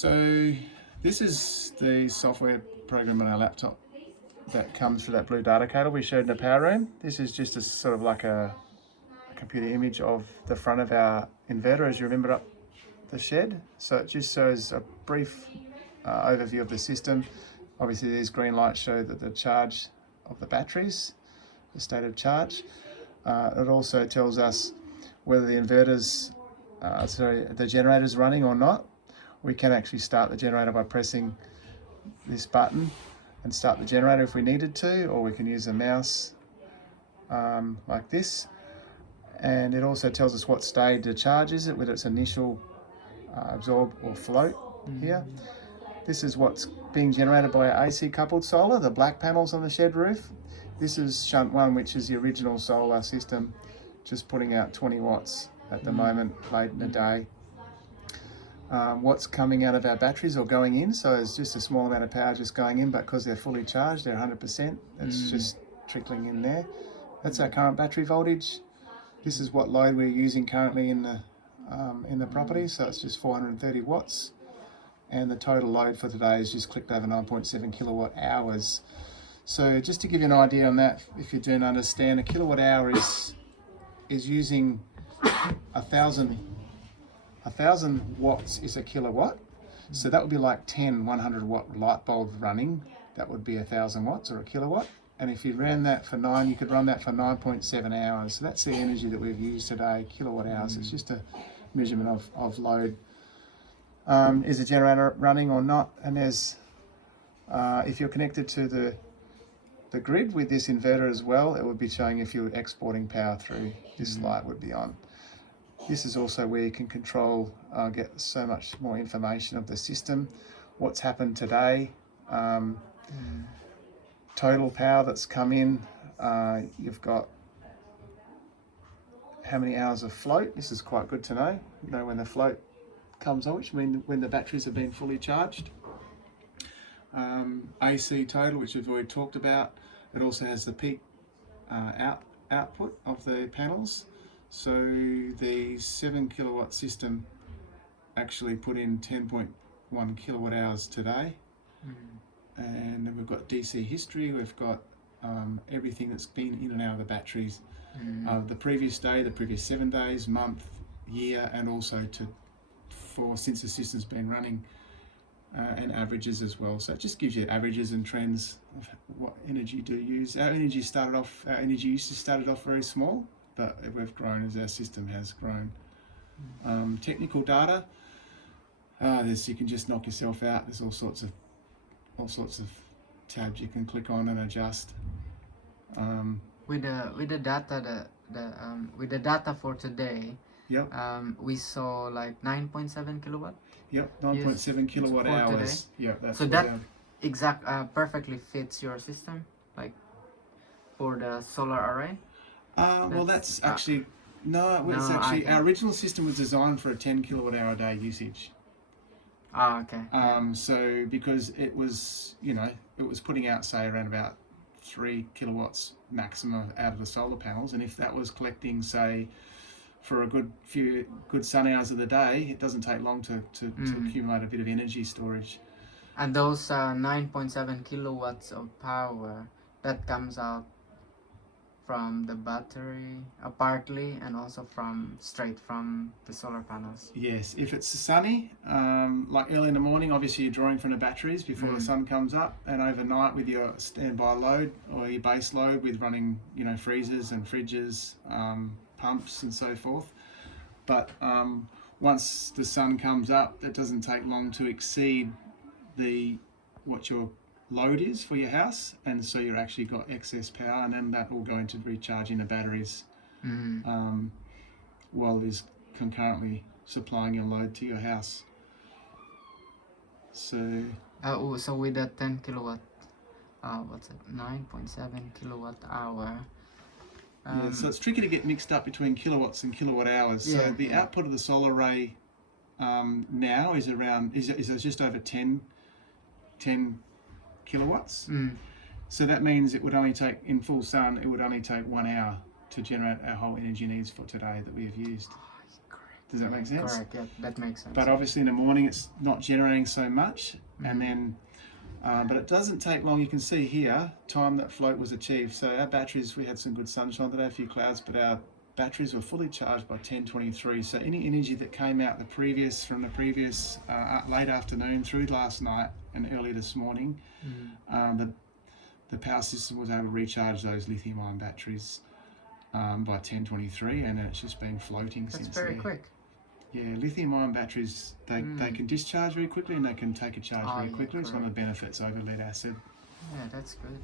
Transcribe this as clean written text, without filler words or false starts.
So this is the software program on our laptop that comes through that blue data cable we showed in the power room. This is just a sort of like a computer image of the front of our inverter, as you remember, up the shed. So it just shows a brief overview of the system. Obviously these green lights show that the charge of the batteries, the state of charge. It also tells us whether the the generator's running or not. We can actually start the generator by pressing this button and start the generator if we needed to, or we can use a mouse like this. And it also tells us what stage the charge is, whether it's initial, absorb or float here. This is what's being generated by our AC coupled solar, the black panels on the shed roof. This is shunt 1, which is the original solar system, just putting out 20 watts at the moment, late in the day. What's coming out of our batteries or going in, so it's just a small amount of power just going in, but because they're fully charged, they're 100%, it's just trickling in there. That's our current battery voltage. This is what load we're using currently in the property, so it's just 430 watts. And the total load for today is just clicked over 9.7 kilowatt hours. So just to give you an idea on that, if you don't understand, a kilowatt hour is using 1,000 watts is a kilowatt. So that would be like 10 100 watt light bulbs running. That would be 1,000 watts or a kilowatt. And if you ran that for 9, you could run that for 9.7 hours. So that's the energy that we've used today, kilowatt hours. It's just a measurement of load. Is the generator running or not? And there's, if you're connected to the grid with this inverter as well, it would be showing if you're exporting power through. This light would be on. This is also where you can control, get so much more information of the system, what's happened today, total power that's come in. You've got how many hours of float. This is quite good to know. You know when the float comes on, which means when the batteries have been fully charged. AC total, which we've already talked about. It also has the peak output of the panels. So the 7 kilowatt system actually put in 10.1 kilowatt hours today. And then we've got DC history, we've got everything that's been in and out of the batteries. The previous day, the previous 7 days, month, year, and also since the system's been running, and averages as well. So it just gives you averages and trends of what energy do you use. Our energy usage started off very small, but we've grown as our system has grown. Technical data, you can just knock yourself out. There's all sorts of tabs you can click on and adjust. With the data for today, yep. We saw like 9.7 kilowatt. Yep, 9.7 kilowatt hours. Yep, that's so that perfectly fits your system, like for the solar array. Well, that's actually our original system was designed for a 10 kilowatt hour a day usage. Okay. So because it was putting out, say, around about 3 kilowatts maximum out of the solar panels, and if that was collecting, say, for a good sun hours of the day, it doesn't take long to accumulate a bit of energy storage. And those 9.7 kilowatts of power that comes out from the battery, partly, and also straight from the solar panels. Yes, if it's sunny, like early in the morning, obviously you're drawing from the batteries before the sun comes up, and overnight with your standby load or your base load with running, freezers and fridges, pumps and so forth. But once the sun comes up, it doesn't take long to exceed what your load is for your house, and so you've actually got excess power, and then that will go into recharging the batteries while it's concurrently supplying your load to your house. So so with the 10 kilowatt, 9.7 kilowatt hour. So it's tricky to get mixed up between kilowatts and kilowatt hours. So the output of the solar array now is just over 10 kilowatts. So that means it would only take, in full sun, it would only take 1 hour to generate our whole energy needs for today that we have used. Does that make sense? Correct. Yeah, that makes sense. But obviously in the morning it's not generating so much, Mhm. and then but it doesn't take long. You can see here time that float was achieved. So our batteries, we had some good sunshine today, a few clouds, but our batteries were fully charged by 10:23. So any energy that came out from the previous late afternoon through last night and early this morning, the power system was able to recharge those lithium-ion batteries by 10:23, and it's just been floating That's since very there. quick. Yeah, lithium-ion batteries, they can discharge very quickly and they can take a charge Oh, very yeah, quickly. It's one of correct. the benefits over lead acid. Yeah, that's good.